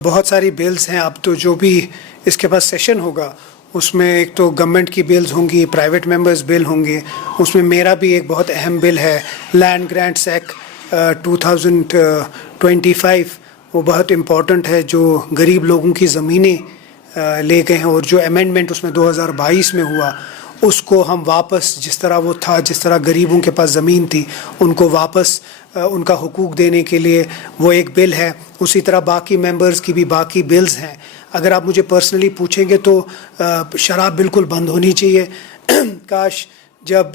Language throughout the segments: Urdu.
بہت ساری بلز ہیں. اب تو جو بھی اس کے پاس سیشن ہوگا اس میں ایک تو گورنمنٹ کی بلز ہوں گی, پرائیویٹ ممبرز بل ہوں گے. اس میں میرا بھی ایک بہت اہم بل ہے, لینڈ گرانٹس ایکٹ 2025. وہ بہت امپورٹنٹ ہے, جو غریب لوگوں کی زمینیں لے گئے ہیں, اور جو امینڈمنٹ اس میں 2022 میں ہوا اس کو ہم واپس جس طرح وہ تھا, جس طرح غریبوں کے پاس زمین تھی ان کو واپس ان کا حقوق دینے کے لیے وہ ایک بل ہے. اسی طرح باقی ممبرز کی بھی باقی بلز ہیں. اگر آپ مجھے پرسنلی پوچھیں گے تو شراب بالکل بند ہونی چاہیے. کاش جب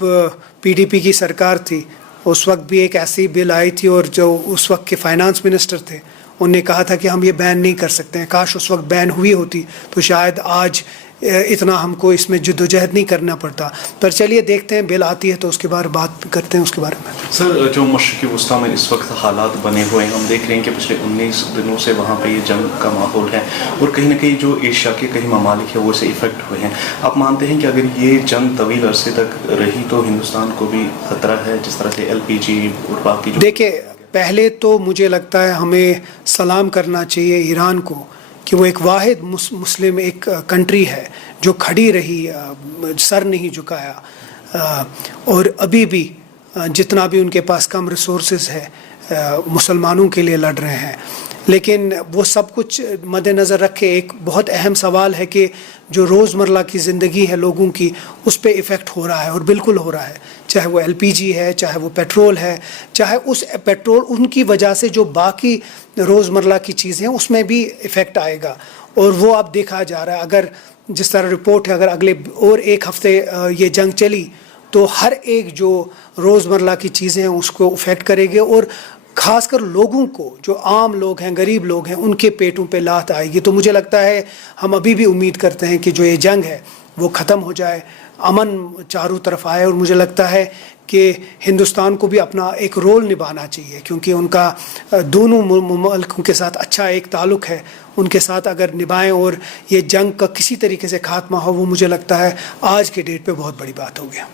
پی ڈی پی کی سرکار تھی اس وقت بھی ایک ایسی بل آئی تھی, اور جو اس وقت کے فائنانس منسٹر تھے انہوں نے کہا تھا کہ ہم یہ بین نہیں کر سکتے ہیں. کاش اس وقت بین ہوئی ہوتی تو شاید آج اتنا ہم کو اس میں جدوجہد نہیں کرنا پڑتا. پر چلیے دیکھتے ہیں, بل آتی ہے تو اس کے بارے بات کرتے ہیں اس کے بارے میں. سر, جو مشرقی وسطیٰ میں اس وقت حالات بنے ہوئے ہیں, ہم دیکھ رہے ہیں کہ پچھلے 19 دنوں سے وہاں پہ یہ جنگ کا ماحول ہے, اور کہیں نہ کہیں جو ایشیا کے کئی ممالک ہیں وہ اسے افیکٹ ہوئے ہیں. آپ مانتے ہیں کہ اگر یہ جنگ طویل عرصے تک رہی تو ہندوستان کو بھی خطرہ ہے, جس طرح سے LPG اور باقی جو؟ دیکھیں, پہلے تو مجھے لگتا ہے ہمیں سلام کرنا چاہیے ایران کو کہ وہ ایک واحد مسلم ایک کنٹری ہے جو کھڑی رہی, سر نہیں جھکایا, اور ابھی بھی جتنا بھی ان کے پاس کم ریسورسز ہے مسلمانوں کے لیے لڑ رہے ہیں. لیکن وہ سب کچھ مد نظر رکھے ایک بہت اہم سوال ہے کہ جو روزمرہ کی زندگی ہے لوگوں کی اس پہ ایفیکٹ ہو رہا ہے, اور بالکل ہو رہا ہے. چاہے وہ LPG ہے, چاہے وہ پیٹرول ہے, چاہے اس پیٹرول ان کی وجہ سے جو باقی روزمرہ کی چیزیں ہیں اس میں بھی ایفیکٹ آئے گا. اور وہ اب دیکھا جا رہا ہے, اگر جس طرح رپورٹ ہے اگر اگلے اور ایک ہفتے یہ جنگ چلی تو ہر ایک جو روزمرہ کی چیزیں ہیں اس کو افیکٹ کرے گی, اور خاص کر لوگوں کو جو عام لوگ ہیں, غریب لوگ ہیں, ان کے پیٹوں پہ لات آئے گی. تو مجھے لگتا ہے ہم ابھی بھی امید کرتے ہیں کہ جو یہ جنگ ہے وہ ختم ہو جائے, امن چاروں طرف آئے. اور مجھے لگتا ہے کہ ہندوستان کو بھی اپنا ایک رول نبھانا چاہیے, کیونکہ ان کا دونوں ملکوں کے ساتھ اچھا ایک تعلق ہے. ان کے ساتھ اگر نبھائیں اور یہ جنگ کا کسی طریقے سے خاتمہ ہو, وہ مجھے لگتا ہے آج کے ڈیٹ پہ بہت بڑی بات ہو گیا.